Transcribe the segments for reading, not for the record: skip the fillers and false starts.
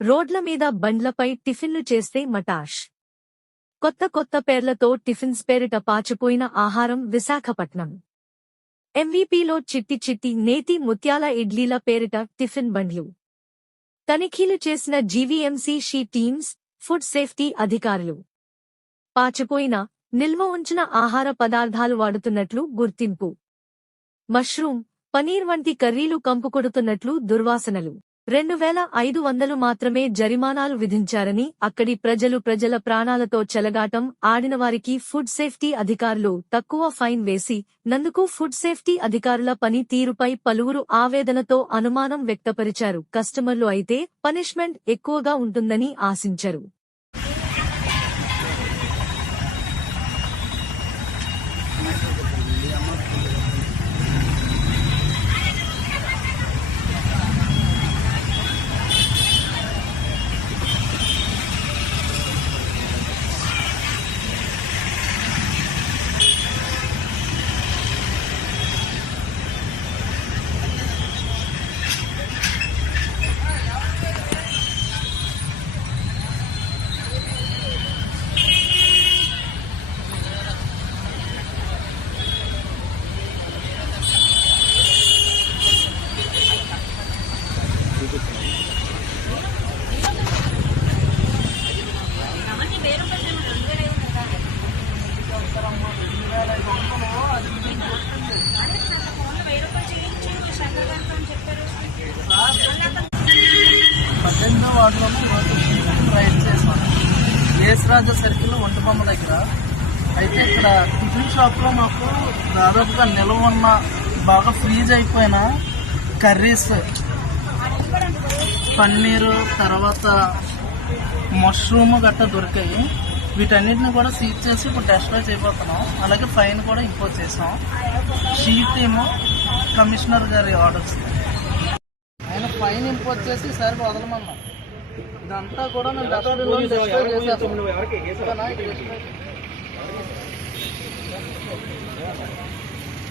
రోడ్ల మీద బండ్లపై టిఫిన్లు చేస్తే మటాష్. కొత్త కొత్త పేర్లతో టిఫిన్స్ పేరిట పాచిపోయిన ఆహారం విశాఖపట్నం ఎంవీపీలో చిట్టి చిట్టి నేతి ముత్యాల ఇడ్లీల పేరిట టిఫిన్ బండ్లు. తనిఖీలు చేసిన GVMC she teams, food safety అధికారులు. పాచిపోయిన, నిల్వ ఉంచిన ఆహార పదార్థాలు వాడుతున్నట్లు గుర్తింపు. మష్రూమ్, పనీర్ వంటి కర్రీలు కంపుకొడుతున్నట్లు దుర్వాసనలు. 2500 మాత్రమే జరిమానాలు విధించారని అక్కడి ప్రజల ప్రాణాలతో చెలగాటం ఆడినవారికి ఫుడ్ సేఫ్టీ అధికారులు తక్కువ ఫైన్ వేసి నందుకు ఫుడ్ సేఫ్టీ అధికారుల పని తీరుపై పలువురు ఆవేదనతో అనుమానం వ్యక్తపరిచారు. కస్టమర్లు అయితే పనిష్మెంట్ ఎక్కువగా ఉంటుందని ఆశించారు. రైడ్ చేసాం ఏసరాజ సర్కిల్ ఒంటిబొమ్మ దగ్గర. అయితే ఇక్కడ టిఫిన్ షాప్లో మాకు దాదాపుగా నిల్వ ఉన్న బాగా ఫ్రీజ్ అయిపోయిన కర్రీస్, పన్నీరు, తర్వాత మష్రూమ్ గట్టా దొరికాయి. వీటన్నిటిని కూడా సీజ్ చేసి ఇప్పుడు డెస్ట్రాయ్ చేయబోతున్నాం. అలాగే ఫైన్ కూడా ఇంపోజ్ చేసాం. షీట్ ఏమో కమిషనర్ గారి ఆర్డర్స్. ఆయన ఫైన్ ఇంపోజ్ చేసి ఈసారి వదలమన్నాం. ఇదంతా కూడా మేము డస్ట్బిన్లో డెస్ట్రాయ్ చేసేస్తాం.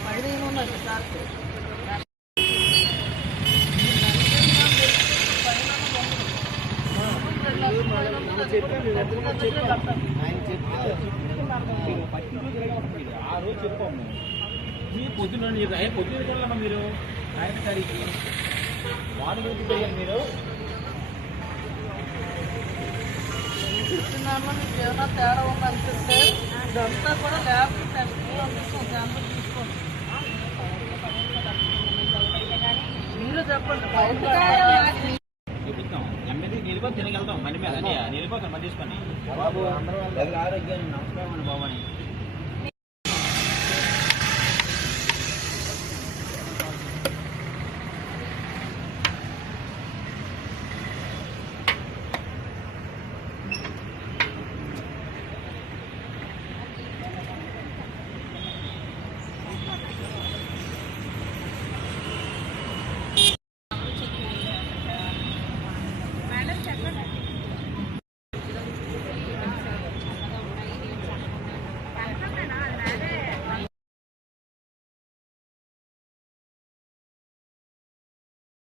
ఫైన్ ఏమున్నది సార్? ఆ రోజు చెప్పాము పొద్దున్న పొద్దున్న మీరు ఆయన తారీఖు వాడు వెళ్తున్నాను మీరు చెప్తున్నాను. మీకు ఏమైనా తేడా ఉందనిపిస్తే ఇదంతా కూడా ల్యాబ్ టెస్ట్ పంపిస్తాం, శాంపుల్ తీసుకోండి. మీరు చెప్పండి. చెప్తాం నిలిపో తినగలుగుతాం. మళ్ళీ మీద నిలిపోతాం. మళ్ళీ తీసుకొని బాబు ఆరోగ్యాన్ని నమస్కారం అండి బాబు అని